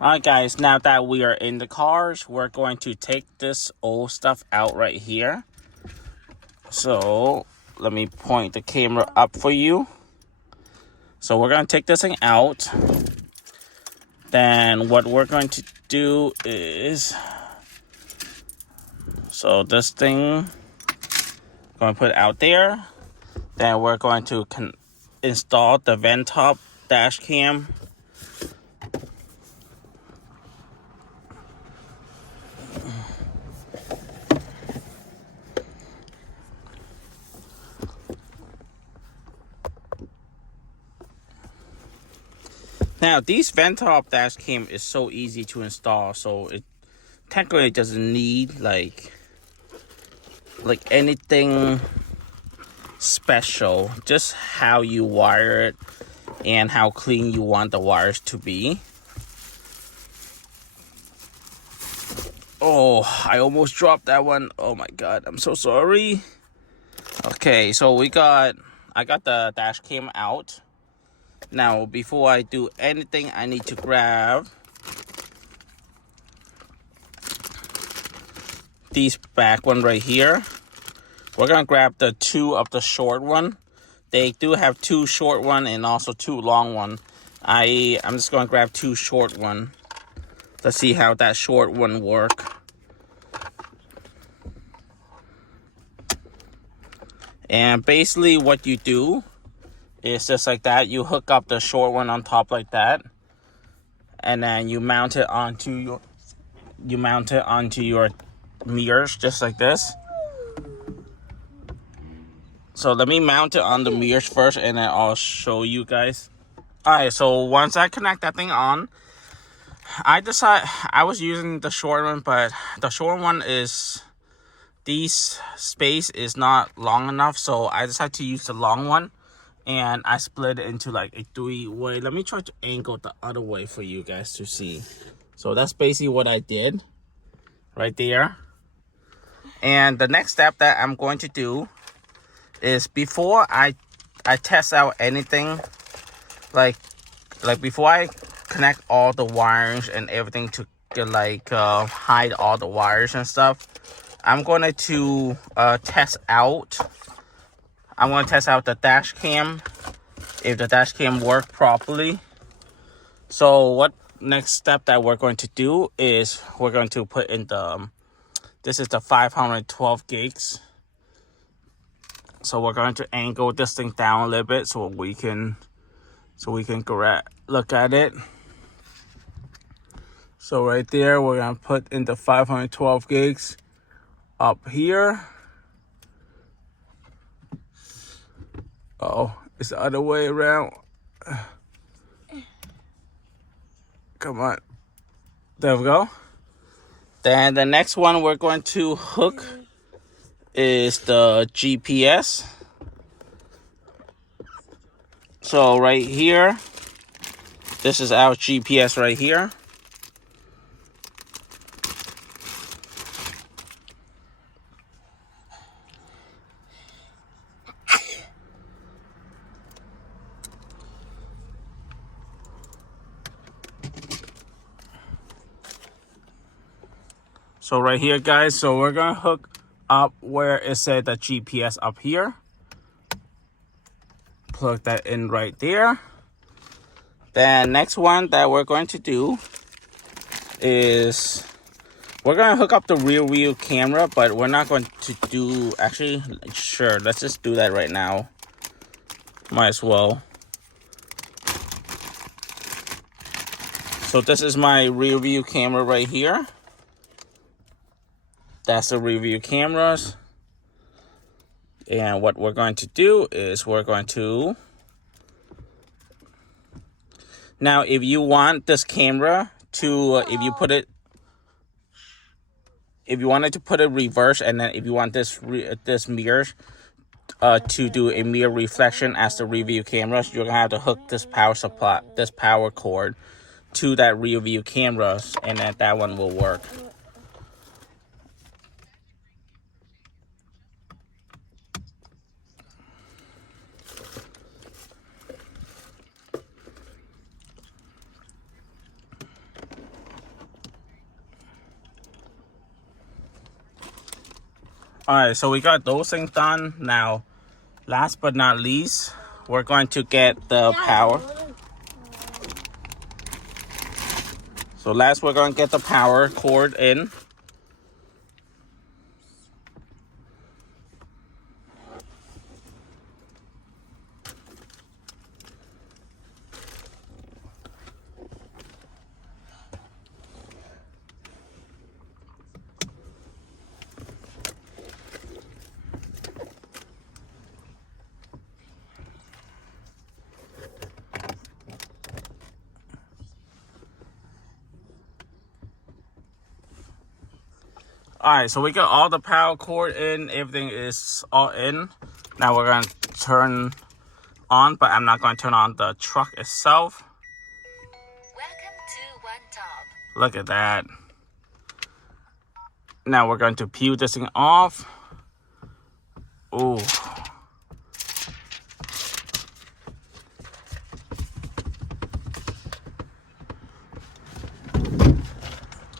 Alright guys, now that we are in the cars, we're going to take this old stuff out right here. So let me point the camera up for you. So we're going to take this thing out. Then what we're going to do is, so this thing, going to put it out there. Then we're going to install the vent top dash cam. Now, these vent top dash cam is so easy to install, so it technically doesn't need like anything special. Just how you wire it and how clean you want the wires to be. Oh, I almost dropped that one. Oh my god, I'm so sorry. Okay, so I got the dash cam out. Now, before I do anything, I need to grab these back one right here. We're gonna grab the two of the short one. They do have two short one and also two long one. I'm just gonna grab two short one. Let's see how that short one work. And basically what you do is just like that. You hook up the short one on top like that, and then you mount it onto your mirrors just like this. So let me mount it on the mirrors first, and then I'll show you guys. Alright, so once I connect that thing on, I was using the short one, but the short one is, this space is not long enough, so I decided to use the long one. And I split it into like a three-way. Let me try to angle the other way for you guys to see. So that's basically what I did right there. And the next step that I'm going to do is, before I test out anything, like before I connect all the wires and everything to hide all the wires and stuff, I'm going to test out. I'm going to test out the dash cam, if the dash cam work properly. So what next step that we're going to do is we're going to put in this is the 512 gigs. So we're going to angle this thing down a little bit so we can look at it. So right there, we're going to put in the 512 gigs up here. Oh, it's the other way around. Come on. There we go. Then the next one we're going to hook is the GPS. So right here, this is our GPS right here. So right here, guys, so we're gonna hook up where it said the GPS up here. Plug that in right there. Then next one that we're going to do is we're gonna hook up the rear view camera, but we're not going to do, actually, sure, let's just do that right now. Might as well. So this is my rear view camera right here. That's the rear view cameras. And what we're going to do is we're going to, now if you want this camera to, if you wanted to put it reverse, and then if you want this mirror to do a mirror reflection as the rear view cameras, you're gonna have to hook this power cord to that rear view cameras, and then that one will work. All right, so we got those things done. Now, last but not least, we're going to get the power. So last, we're going to get the power cord in. All right, so we got all the power cord in. Everything is all in. Now we're going to turn on, but I'm not going to turn on the truck itself. Welcome to One Top. Look at that. Now we're going to peel this thing off. Ooh.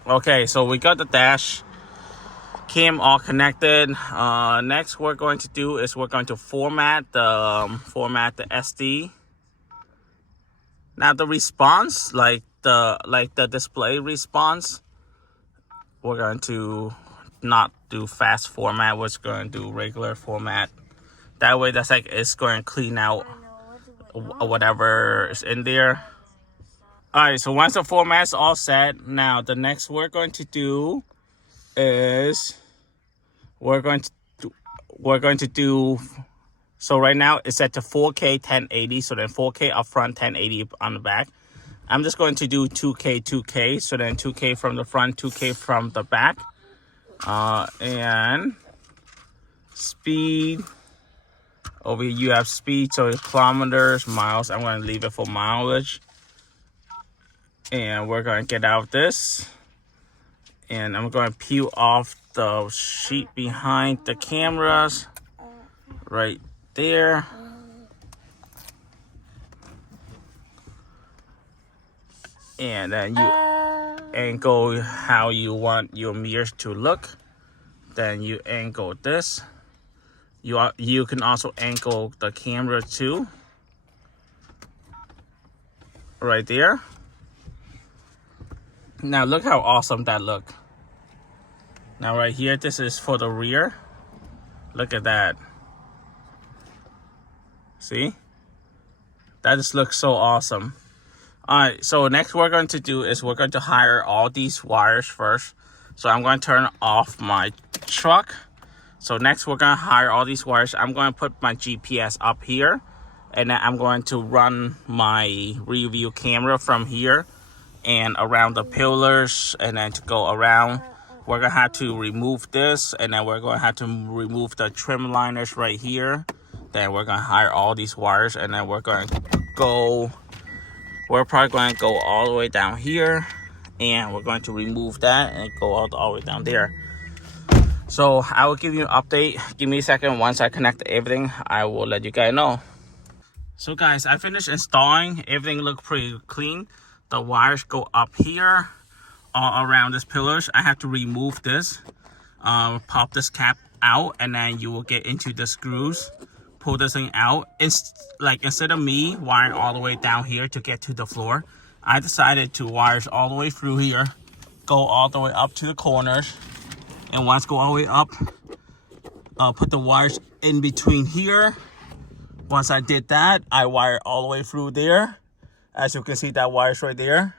Okay, so we got the dash cam all connected. Next we're going to do is we're going to format the SD. Now the response, like the display response, we're going to not do fast format. We're just going to do regular format. That way, that's like it's going to clean out whatever is in there. All right, so once the format's all set, now the next we're going to do is we're going to do. So right now it's set to 4K 1080. So then 4K up front, 1080 on the back. I'm just going to do 2K. So then 2K from the front, 2K from the back, and speed. Over here you have speed, so kilometers, miles. I'm going to leave it for mileage. And we're going to get out this. And I'm going to peel off the sheet behind the cameras. Right there. And then you angle how you want your mirrors to look. Then you angle this. You can also angle the camera too. Right there. Now look how awesome that look. Now right here, this is for the rear. Look at that. See? That just looks so awesome. Alright, so next we're going to do is we're going to hire all these wires first. So I'm going to turn off my truck. So next we're going to hire all these wires. I'm going to put my GPS up here. And then I'm going to run my rear view camera from here and around the pillars, and then to go around. We're going to have to remove this, and then we're going to have to remove the trim liners right here. Then we're going to hire all these wires, and then we're going to go, we're probably going to go all the way down here, and we're going to remove that and go all the way down there. So I will give you an update. Give me a second. Once I connect everything, I will let you guys know. So guys, I finished installing. Everything looked pretty clean. The wires go up here, all around this pillars. I have to remove this, pop this cap out, and then you will get into the screws. Pull this thing out. It's like, instead of me wiring all the way down here to get to the floor, I decided to wire all the way through here, go all the way up to the corners, and once go all the way up, put the wires in between here. Once I did that, I wired all the way through there. As you can see, that wire's right there.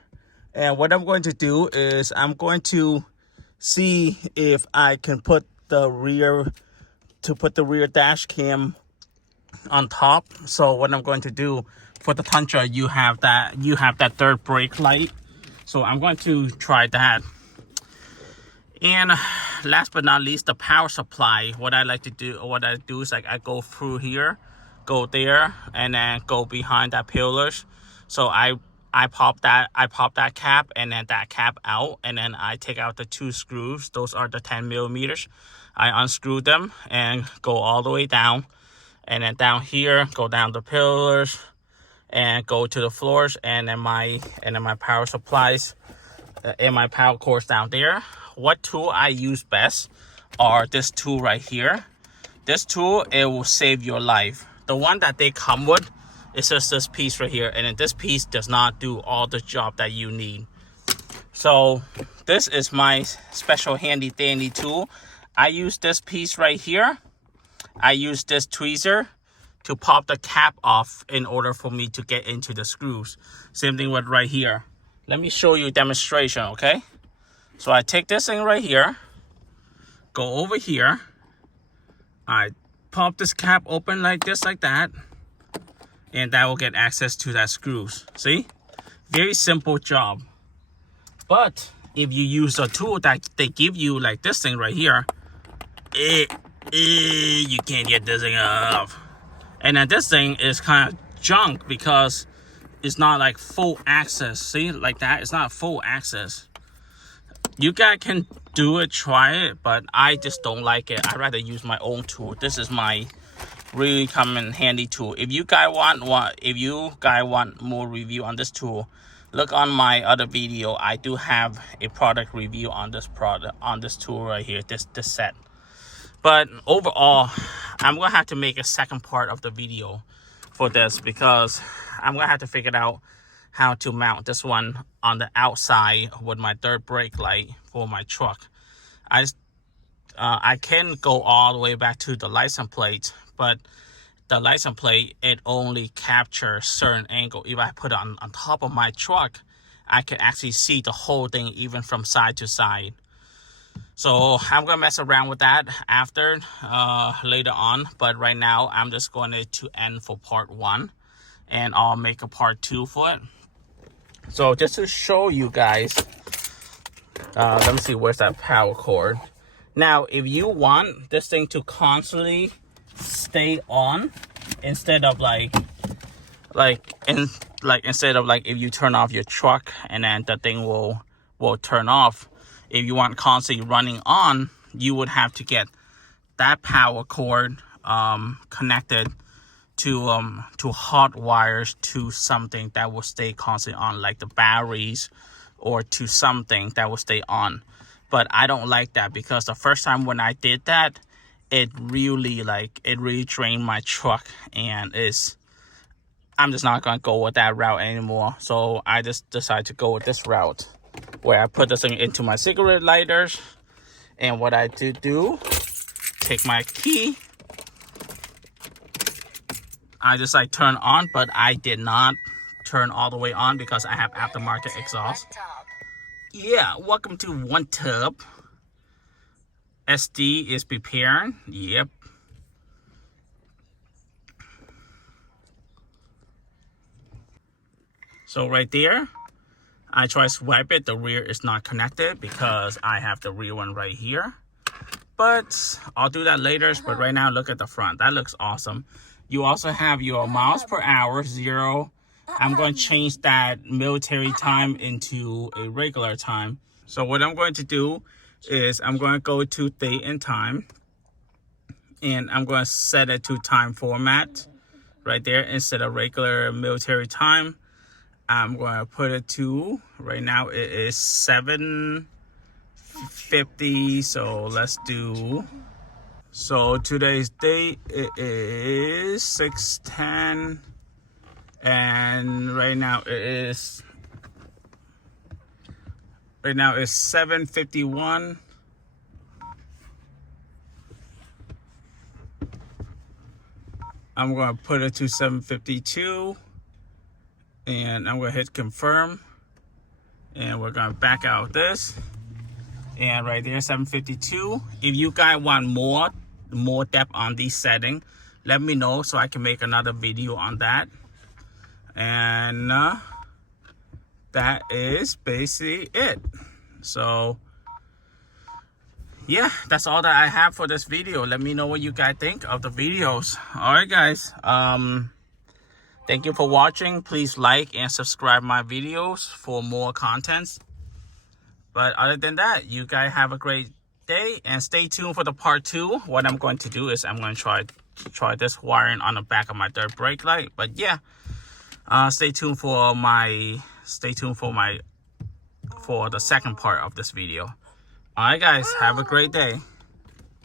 And what I'm going to do is I'm going to see if I can put the rear dash cam on top. So what I'm going to do for the Tundra, you have that third brake light. So I'm going to try that. And last but not least, the power supply. What I do is like I go through here, go there, and then go behind that pillars. So I pop that cap and then that cap out, and then I take out the two screws. Those are the 10 millimeters. I unscrew them and go all the way down, and then down here, go down the pillars and go to the floors, and then my power supplies and my power cords down there. What tool I use best are this tool right here. This tool, it will save your life. The one that they come with is just this piece right here, and then this piece does not do all the job that you need. So this is my special handy dandy tool. I use this piece right here. I use this tweezer to pop the cap off in order for me to get into the screws. Same thing with right here. Let me show you a demonstration, okay? So I take this thing right here, go over here, I pop this cap open like this, like that, and that will get access to that screws. See? Very simple job. But if you use a tool that they give you like this thing right here, you can't get this thing off. And then this thing is kind of junk because it's not like full access. See, like that, it's not full access. You guys can do it, try it, but I just don't like it. I'd rather use my own tool. This is my really common handy tool. If you guys want more review on this tool, look on my other video. I do have a product review on this tool right here, this set. But overall, I'm gonna have to make a second part of the video for this because I'm gonna have to figure out how to mount this one on the outside with my third brake light for my truck. I can go all the way back to the license plate, but the license plate, it only captures certain angle. If I put it on top of my truck, I can actually see the whole thing even from side to side. So I'm gonna mess around with that after later on, but right now I'm just going to end for part 1 and I'll make a part 2 for it. So just to show you guys, let me see, where's that power cord. Now if you want this thing to constantly stay on, instead of instead of if you turn off your truck and then the thing will turn off, if you want constantly running on, you would have to get that power cord connected to hot wires to something that will stay constantly on, like the batteries, or to something that will stay on. But I don't like that because the first time when I did that, it really drained my truck, and I'm just not gonna go with that route anymore. So I just decided to go with this route, where I put this thing into my cigarette lighters, and what I do, take my key, I just turn on, but I did not turn all the way on because I have aftermarket exhaust. Yeah, welcome to One Tub. SD is preparing. Yep. So right there, I try to swipe it. The rear is not connected because I have the rear one right here. But I'll do that later. But right now, look at the front. That looks awesome. You also have your miles per hour, 0. I'm going to change that military time into a regular time. So what I'm going to do is I'm going to go to date and time. And I'm going to set it to time format right there instead of regular military time. I'm going to put it to, right now it is 7:50. So let's do, so today's date, it is 6:10. And right now it's 7:51. I'm going to put it to 7:52. And I'm going to hit confirm. And we're going to back out this. And right there, 7:52. If you guys want more depth on these settings, let me know so I can make another video on that. And that is basically it. So yeah, that's all that I have for this video. Let me know what you guys think of the videos. All right, guys. Thank you for watching. Please like and subscribe my videos for more contents. But other than that, you guys have a great day and stay tuned for the part 2. What I'm going to do is I'm going to try this wiring on the back of my third brake light. But yeah, stay tuned for the second part of this video. All right, guys, have a great day.